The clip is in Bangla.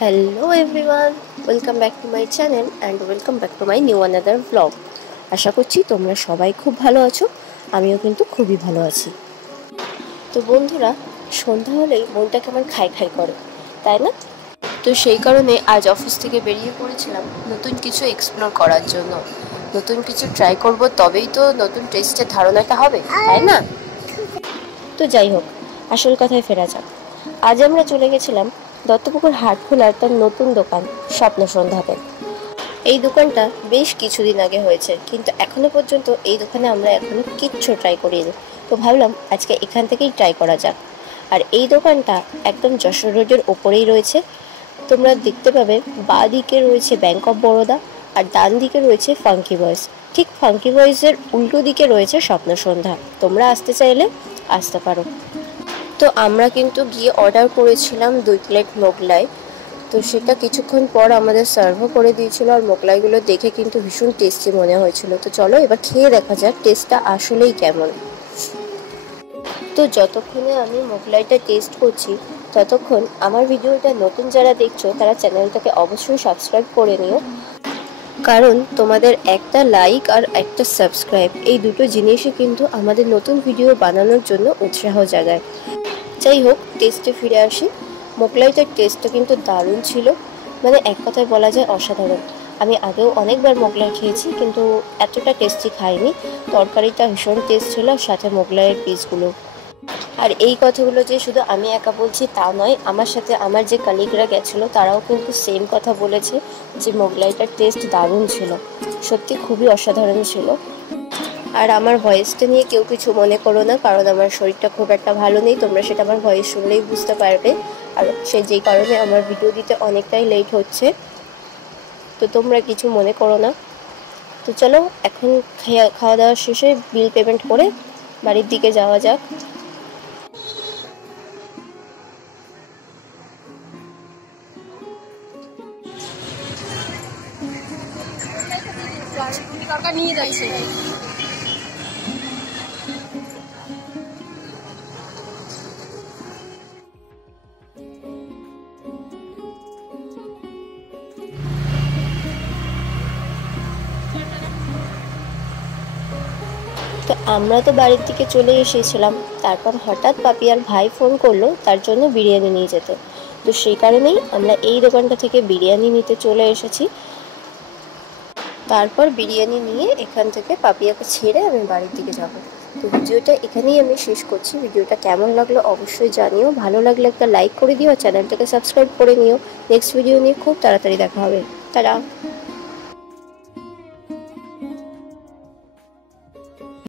Hello everyone, welcome back to my channel and welcome back to my new another vlog. আশা করছি তোমরা সবাই খুব ভালো আছো, আমিও কিন্তু খুবই ভালো আছি। তো বন্ধুরা, সন্ধ্যা হলেই মনটা কেমন খাই খাই করে, তাই না? তো সেই কারণে আজ অফিস থেকে বেরিয়ে পড়েছিলাম নতুন কিছু এক্সপ্লোর করার জন্য। নতুন কিছু ট্রাই করব, তবেই তো নতুন টেস্টের ধারণাটা হবে, তাই না? তো যাই হোক, আসল কথায় ফেরা যাক। আজ আমরা চলে গেছিলাম দত্তপুকুর হাটখোলার তার নতুন দোকান স্বপ্ন সন্ধ্যাতে। এই দোকানটা বেশ কিছুদিন আগে হয়েছে, কিন্তু এখনো পর্যন্ত এই দোকানে আমরা এখনো কিচ্ছু ট্রাই করিনি। তো ভাবলাম আজকে এখান থেকেই ট্রাই করা যাক। আর এই দোকানটা একদম যশোর রোডের ওপরেই রয়েছে। তোমরা দেখতে পাবে বাঁ দিকে রয়েছে ব্যাংক অফ বরোদা আর ডান দিকে রয়েছে ফাঙ্কি বয়েজ। ঠিক ফাঙ্কি বয়েজের উল্টো দিকে রয়েছে স্বপ্ন সন্ধ্যা। তোমরা আসতে চাইলে আসতে পারো। তো আমরা কিন্তু গিয়ে অর্ডার করেছিলাম 2 প্লেট মোগলাই। তো সেটা কিছুক্ষণ পর আমাদের সার্ভও করে দিয়েছিল, আর মোগলাইগুলো দেখে কিন্তু ভীষণ টেস্টি মনে হয়েছিল। তো চলো এবার খেয়ে দেখা যাক টেস্টটা আসলেই কেমন। তো যতক্ষণে আমি মোগলাইটা টেস্ট করছি ততক্ষণ আমার ভিডিওটা নতুন যারা দেখছো তারা চ্যানেলটাকে অবশ্যই সাবস্ক্রাইব করে নিও, কারণ তোমাদের একটা লাইক আর একটা সাবস্ক্রাইব এই দুটো জিনিসই কিন্তু আমাদের নতুন ভিডিও বানানোর জন্য উৎসাহ জাগায়। যাই হোক, টেস্টে ফিরে আসি। মোগলাইটার টেস্টটা কিন্তু দারুণ ছিল, মানে এক কথায় বলা যায় অসাধারণ। আমি আগেও অনেকবার মোগলাই খেয়েছি, কিন্তু এতটা টেস্টি খাইনি। তরকারিটা ভীষণ টেস্ট ছিল, সাথে মোগলাইয়ের পিসগুলো। আর এই কথাগুলো যে শুধু আমি একা বলছি তা নয়, আমার সাথে আমার যে কালিগরা গেছিলো তারাও কিন্তু সেম কথা বলেছে যে মোগলাইটার টেস্ট দারুণ ছিল, সত্যি খুবই অসাধারণ ছিল। আর আমার ভয়েসটা নিয়ে কেউ কিছু মনে করো না, কারণ আমার শরীরটা খুব একটা ভালো নেই, তোমরা সেটা আমার ভয়েস শুনলেই বুঝতে পারবে। আর যেই কারণে আমার ভিডিও দিতে অনেকটাই লেট হচ্ছে, তো তোমরা কিছু মনে করো না। তো চলো এখন খাওয়া দাওয়া শেষে বিল পেমেন্ট করে বাড়ির দিকে যাওয়া যাক। নিয়ে যাইছে তো আমরা তো বাড়ির দিকে চলে এসেছিলাম। তারপর হঠাৎ পাপিয়ার ভাই ফোন করলো তার জন্য বিরিয়ানি নিয়ে যেতে। তো সেই কারণেই আমরা এই দোকানটা থেকে বিরিয়ানি নিতে চলে এসেছি। তারপর বিরিয়ানি নিয়ে এখান থেকে পাপিয়াকে ছেড়ে আমি বাড়ির দিকে যাব। তো ভিডিওটা এখানেই আমি শেষ করছি। ভিডিওটা কেমন লাগলো অবশ্যই জানিও, ভালো লাগলে একটা লাইক করে দিও আর চ্যানেলটাকে সাবস্ক্রাইব করে নিও। নেক্সট ভিডিও নিয়ে খুব তাড়াতাড়ি দেখা হবে। টাটা।